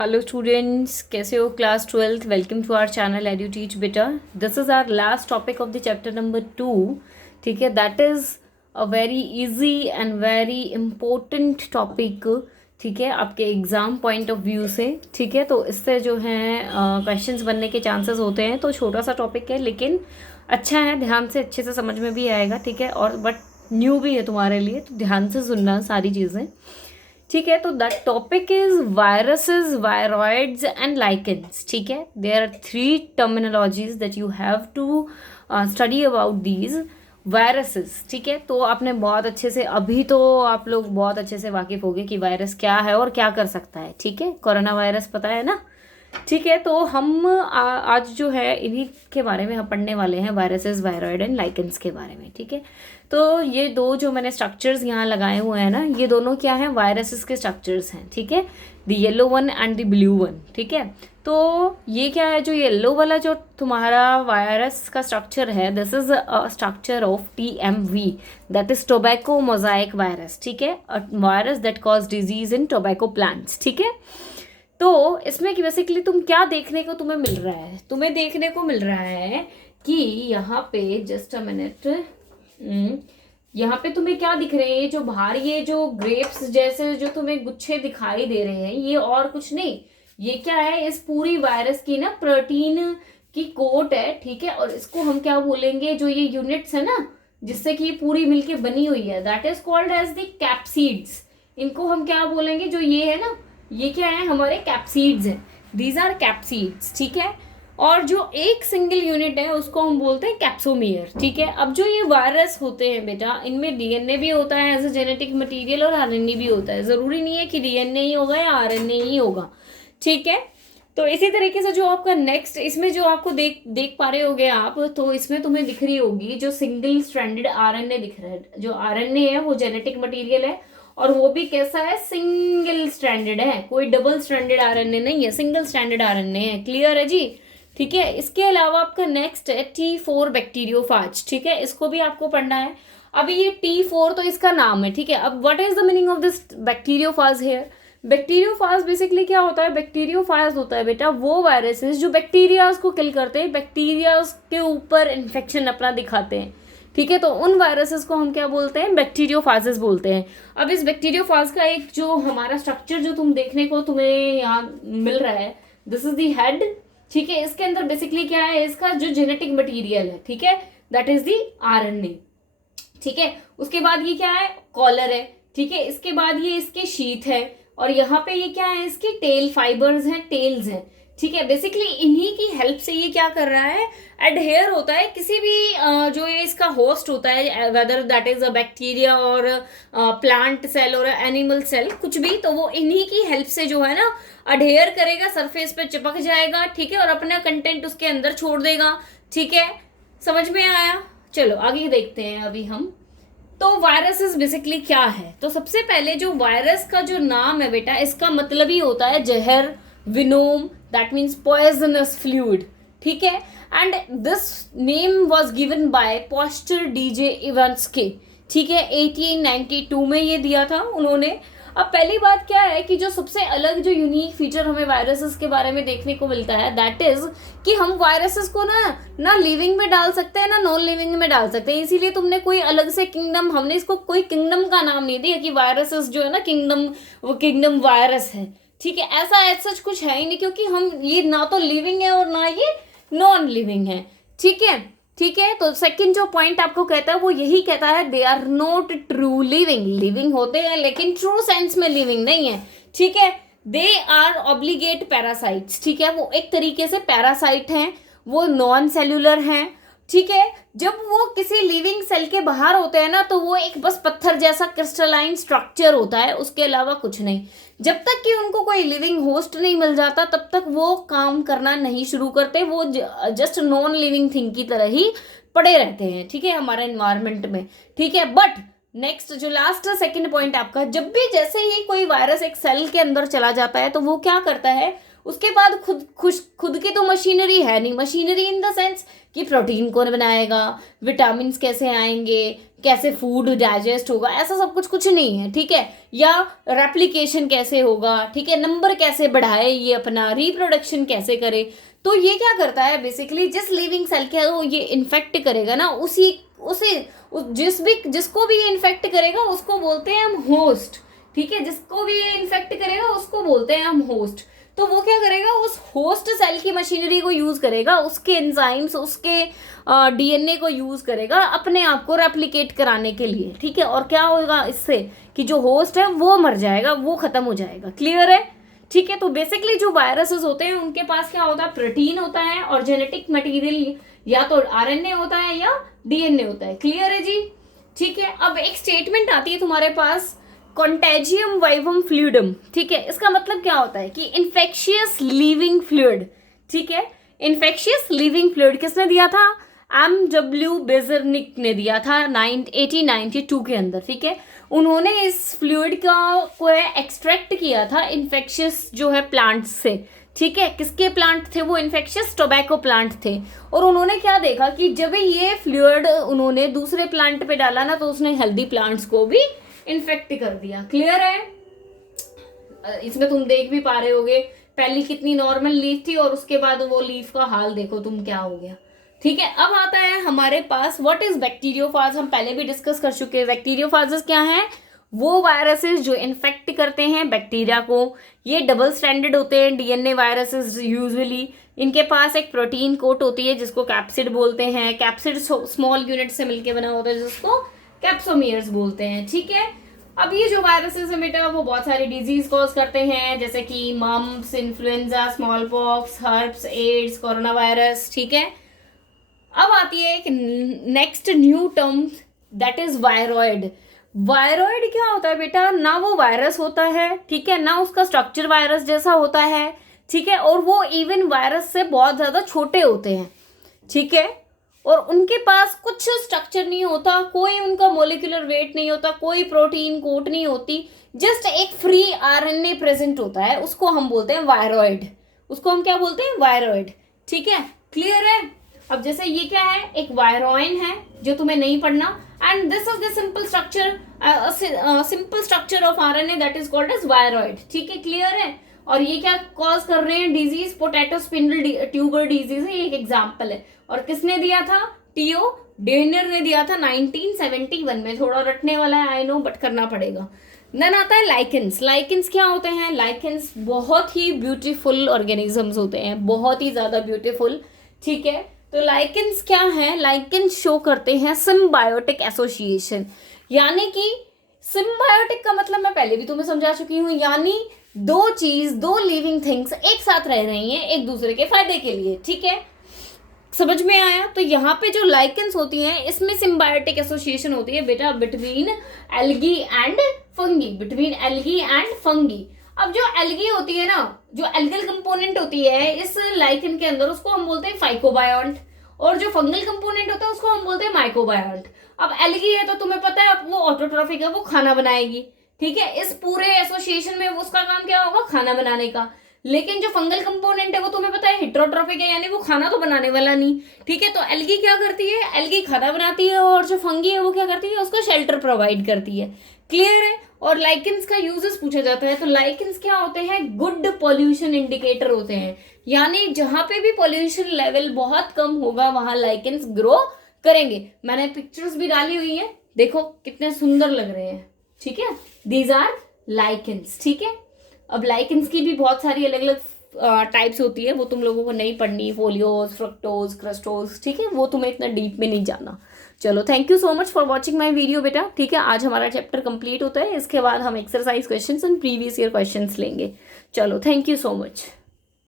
Hello students, कैसे हो? Class 12th, welcome to our channel Edu Teach बेटा। This is our last topic of the chapter number 2। ठीक है, that is a very easy and very important topic. ठीक है, आपके exam point of view से। ठीक है, तो इससे जो है क्वेश्चंस बनने के चांसेस होते हैं। तो छोटा सा टॉपिक है लेकिन अच्छा है, ध्यान से अच्छे से समझ में भी आएगा। ठीक है, और बट न्यू भी है तुम्हारे लिए, तो ध्यान से सुनना सारी चीज़ें। ठीक है, तो that topic is viruses, viroids and lichens. ठीक है, there are 3 terminologies that you have to study about these viruses. ठीक है, तो आपने बहुत अच्छे से, अभी तो आप लोग बहुत अच्छे से वाकिफ होंगे कि वायरस क्या है और क्या कर सकता है। ठीक है, कोरोना वायरस पता है ना। ठीक है, तो हम आज जो है इन्हीं के बारे में हम पढ़ने वाले हैं, वायरसेस, वायरॉइड एंड लाइकेंस के बारे में। ठीक है, तो ये दो जो मैंने स्ट्रक्चर्स यहाँ लगाए हुए हैं ना, ये दोनों क्या हैं? वायरसेस के स्ट्रक्चर्स हैं। ठीक है, the yellow one and the blue one. ठीक है, तो ये क्या है? जो येलो वाला जो तुम्हारा वायरस का स्ट्रक्चर है, this is a structure of TMV, that is tobacco Mosaic virus. ठीक है, a virus that cause disease in tobacco plants. ठीक है, तो इसमें कि बेसिकली तुम क्या देखने को तुम्हें मिल रहा है? तुम्हें देखने को मिल रहा है कि यहाँ पे जस्ट अ मिनट, यहाँ पे तुम्हें क्या दिख रहे हैं? जो बाहर ये जो ग्रेप्स जैसे जो तुम्हें गुच्छे दिखाई दे रहे हैं, ये और कुछ नहीं, ये क्या है? इस पूरी वायरस की ना प्रोटीन की कोट है। ठीक है, और इसको हम क्या बोलेंगे? जो ये यूनिट्स है ना, जिससे कि ये पूरी मिलके बनी हुई है, that is called as the capsids. इनको हम क्या बोलेंगे? जो ये है ना, ये क्या है? हमारे कैप्सिड्स हैं। These are capsids. ठीक है, और जो एक सिंगल यूनिट है उसको हम बोलते हैं कैप्सोमियर। ठीक है, अब जो ये वायरस होते हैं बेटा, इनमें DNA भी होता है एज ए जेनेटिक मटेरियल और RNA भी होता है। जरूरी नहीं है कि DNA ही होगा या RNA ही होगा। ठीक है, तो इसी तरीके से जो आपका नेक्स्ट, इसमें जो आपको देख पा रहे होगे आप, तो इसमें तुम्हें दिख रही होगी जो सिंगल स्ट्रैंडेड RNA दिख रहा है। जो RNA है वो जेनेटिक मटेरियल है, और वो भी कैसा है? सिंगल स्ट्रैंडेड है, कोई डबल स्ट्रैंडेड RNA नहीं है, सिंगल स्ट्रैंडेड RNA है। क्लियर है जी? ठीक है, इसके अलावा आपका नेक्स्ट है T4 बैक्टीरियोफाज। ठीक है, इसको भी आपको पढ़ना है। अभी ये T4 तो इसका नाम है। ठीक है, अब what is the meaning of this bacteriophage here? Bacteriophage basically क्या होता है? बैक्टीरियोफाज होता है बेटा वो वायरसेस जो बैक्टीरियाज को किल करते हैं, बैक्टीरियाज के ऊपर इन्फेक्शन अपना दिखाते हैं। ठीक है, तो उन वायरसेस को हम क्या बोलते हैं? बैक्टीरियोफाजेस बोलते हैं। अब इस बैक्टीरियोफाज का एक जो हमारा स्ट्रक्चर जो तुम देखने को तुम्हें यहाँ मिल रहा है, दिस इज दी हेड। ठीक है, इसके अंदर बेसिकली क्या है? इसका जो जेनेटिक मटेरियल है, ठीक है, दैट इज दी RNA। ठीक है, उसके बाद ये क्या है? कॉलर है। ठीक है, इसके बाद ये इसके शीथ है, और यहाँ पे ये क्या है? इसकी टेल फाइबर्स हैं, टेल्स हैं। ठीक है, बेसिकली इन्हीं की हेल्प से ये क्या कर रहा है? एडहेयर होता है किसी भी जो ये इसका होस्ट होता है, whether that is a bacteria और प्लांट सेल और एनिमल सेल, कुछ भी, तो वो इन्हीं की हेल्प से जो है ना अडहेयर करेगा, सरफेस पे चिपक जाएगा। ठीक है, और अपना कंटेंट उसके अंदर छोड़ देगा। ठीक है, समझ में आया? चलो आगे देखते हैं अभी हम। तो वायरसेस बेसिकली क्या है? तो सबसे पहले जो वायरस का जो नाम है बेटा, इसका मतलब ही होता है जहर, venom, that means poisonous fluid. ठीक है, and this name was given by poster DJ इवांस्की। ठीक है, 1892 में ये दिया था उन्होंने। अब पहली बात क्या है कि जो सबसे अलग जो यूनिक फीचर हमें वायरसेस के बारे में देखने को मिलता है, दैट इज कि हम वायरसेस को ना लिविंग में डाल सकते हैं ना नॉन लिविंग में डाल सकते हैं। इसीलिए तुमने कोई अलग से किंगडम, हमने इसको कोई किंगडम का नाम नहीं दिया कि वायरसेस जो है ना किंगडम, वो किंगडम वायरस है। ठीक है, ऐसा सच कुछ है ही नहीं, क्योंकि हम ये ना तो लिविंग है और ना ये नॉन लिविंग है। ठीक है, ठीक है, तो सेकंड जो पॉइंट आपको कहता है वो यही कहता है, they are not true living. Living होते हैं लेकिन ट्रू सेंस में लिविंग नहीं है। ठीक है, दे आर ऑब्लिगेट पैरासाइट्स। ठीक है, वो एक तरीके से पैरासाइट हैं, वो नॉन सेल्यूलर हैं। ठीक है, जब वो किसी लिविंग सेल के बाहर होते हैं ना, तो वो एक बस पत्थर जैसा क्रिस्टलाइन स्ट्रक्चर होता है, उसके अलावा कुछ नहीं। जब तक कि उनको कोई लिविंग होस्ट नहीं मिल जाता, तब तक वो काम करना नहीं शुरू करते। वो जस्ट नॉन लिविंग थिंग की तरह ही पड़े रहते हैं। ठीक है, हमारे एनवायरमेंट में। ठीक है, बट नेक्स्ट जो लास्ट सेकंड पॉइंट आपका, जब भी जैसे ही कोई वायरस एक सेल के अंदर चला जाता है, तो वो क्या करता है? उसके बाद खुद की तो मशीनरी है नहीं, मशीनरी इन द सेंस कि प्रोटीन कौन बनाएगा, विटामिन कैसे आएंगे, कैसे फूड डाइजेस्ट होगा, ऐसा सब कुछ नहीं है, ठीक है। या रेप्लिकेशन कैसे होगा, ठीक है, नंबर कैसे बढ़ाए, ये अपना रिप्रोडक्शन कैसे करे। तो ये क्या करता है बेसिकली, जिस लिविंग सेल के वो ये इन्फेक्ट करेगा ना, जिसको भी ये इन्फेक्ट करेगा उसको बोलते हैं हम होस्ट, ठीक है। जिसको भी ये इन्फेक्ट करेगा उसको बोलते हैं हम होस्ट। तो वो क्या करेगा, उस होस्ट सेल की मशीनरी को यूज करेगा, उसके एंजाइम्स, उसके डीएनए को यूज करेगा अपने आप को रेप्लिकेट कराने के लिए, ठीक है। और क्या होगा इससे कि जो होस्ट है वो मर जाएगा, वो खत्म हो जाएगा। क्लियर है, ठीक है। तो बेसिकली जो वायरसेस होते हैं उनके पास क्या होता है, प्रोटीन होता है और जेनेटिक मटेरियल, या तो आरएनए होता है या डीएनए होता है। क्लियर है जी, ठीक है। अब एक स्टेटमेंट आती है तुम्हारे पास, कॉन्टेजियम वाइवम फ्लूइडम, ठीक है। इसका मतलब क्या होता है कि इन्फेक्शियस लिविंग फ्लूइड, ठीक है। इन्फेक्शियस लिविंग फ्लूइड किसने दिया था, M.W. बेजरनिक ने दिया था 1892 के अंदर, ठीक है। उन्होंने इस फ्लूइड को एक्सट्रैक्ट किया था इन्फेक्शियस जो है प्लांट्स से, ठीक है। किसके प्लांट थे वो, इन्फेक्शियस टोबैको प्लांट थे। और उन्होंने क्या देखा कि जब ये फ्लूइड उन्होंने दूसरे प्लांट पे डाला ना, तो उसने हेल्दी प्लांट्स को भी इन्फेक्ट कर दिया। क्लियर है, इसमें तुम देख भी पा रहे होगे पहली कितनी नॉर्मल लीफ थी और उसके बाद वो लीफ का हाल देखो तुम क्या हो गया, ठीक है। अब आता है हमारे पास व्हाट इज बैक्टीरियोफाज, हम पहले भी डिस्कस कर चुके हैं। बैक्टीरियोफाजेस क्या हैं, वो वायरसेस जो इन्फेक्ट करते हैं बैक्टीरिया को। ये डबल स्ट्रैंडेड होते हैं डीएनए वायरसेस यूजुअली। इनके पास एक प्रोटीन कोट होती है जिसको कैप्सिड बोलते हैं। कैप्सिड स्मॉल यूनिट से मिलकर बना होता है जिसको कैप्सोमियर्स बोलते हैं, ठीक है। अब ये जो वायरसेस है बेटा वो बहुत सारी डिजीज कॉज करते हैं, जैसे कि mumps, influenza, small pox, herpes, AIDS, corona virus, ठीक है। अब आती है एक next new term, that is viroid. Viroid क्या होता है बेटा, ना वो वायरस होता है, ठीक है, ना उसका स्ट्रक्चर वायरस जैसा होता है, ठीक है। और वो इवन वायरस से बहुत ज्यादा छोटे होते हैं, ठीक है। और उनके पास कुछ स्ट्रक्चर नहीं होता, कोई उनका मोलिकुलर वेट नहीं होता, कोई प्रोटीन कोट नहीं होती, जस्ट एक फ्री आरएनए प्रेजेंट होता है, उसको हम बोलते हैं वायरॉइड। उसको हम क्या बोलते हैं, वायरॉइड, ठीक है। क्लियर है। अब जैसे ये क्या है, एक वायरॉइन है जो तुम्हें नहीं पढ़ना, and this is the simple structure of RNA that is called as viroid, ठीक है। क्लियर है। और ये क्या कॉज कर रहे हैं, disease, potato spindle tuber disease है, एक एग्जाम्पल है। और किसने दिया था, टीओ डेनर ने दिया था 1971 में। थोड़ा रटने वाला है आई नो, बट करना पड़ेगा। देन आता है लाइकेंस। लाइकेंस क्या होते हैं, लाइकेंस बहुत ही ब्यूटीफुल ऑर्गेनिजम्स होते हैं, बहुत ही ज्यादा ब्यूटीफुल, ठीक है। तो लाइकेंस क्या है, लाइकेंस शो करते हैं सिम्बायोटिक एसोसिएशन, यानी कि सिम्बायोटिक का मतलब मैं पहले भी तुम्हें समझा चुकी हूँ, यानी दो लिविंग थिंग्स एक साथ रह रही हैं एक दूसरे के फायदे के लिए, ठीक है। समझ में आया। तो यहाँ पे जो लाइकेंस होती हैं इसमें सिम्बायोटिक एसोसिएशन होती है बेटा between algae and fungi, between algae and fungi. अब जो एल्गी होती है ना, जो एल्गल कंपोनेंट होती है इस लाइकेन के अंदर, उसको हम बोलते हैं फाइकोबायोन्ट, और जो फंगल कंपोनेंट होता है उसको हम बोलते हैं माइकोबायोन्ट। अब एल्गी है तो तुम्हें पता है वो ऑटोट्रॉफिक है, वो खाना बनाएगी, ठीक है। इस पूरे एसोसिएशन में उसका काम क्या होगा, खाना बनाने का। लेकिन जो फंगल कंपोनेंट है वो तुम्हें पता है हेट्रोट्रॉफिक है, यानी वो खाना तो बनाने वाला नहीं, ठीक है। तो एल्गी क्या करती है, एल्गी खाना बनाती है, और जो फंगी है वो क्या करती है, उसको शेल्टर प्रोवाइड करती है। क्लियर है। और लाइकेंस का यूजेस पूछा जाता है, तो लाइकेंस क्या होते हैं, गुड पॉल्यूशन इंडिकेटर होते हैं, यानी जहां पे भी पॉल्यूशन लेवल बहुत कम होगा वहां लाइकेंस ग्रो करेंगे। मैंने पिक्चर्स भी डाली हुई है, देखो कितने सुंदर लग रहे हैं, ठीक है। दीज आर लाइकेंस, ठीक है। अब लाइकेंस की भी बहुत सारी अलग अलग टाइप्स होती है, वो तुम लोगों को नहीं पढ़नी, फोलियोज, फ्रक्टोज, क्रस्टोज, ठीक है, वो तुम्हें इतना डीप में नहीं जाना। चलो, thank you so much for watching my video बेटा, ठीक है। आज हमारा चैप्टर कंप्लीट होता है, इसके बाद हम exercise questions and previous year questions लेंगे। चलो, थैंक यू सो मच।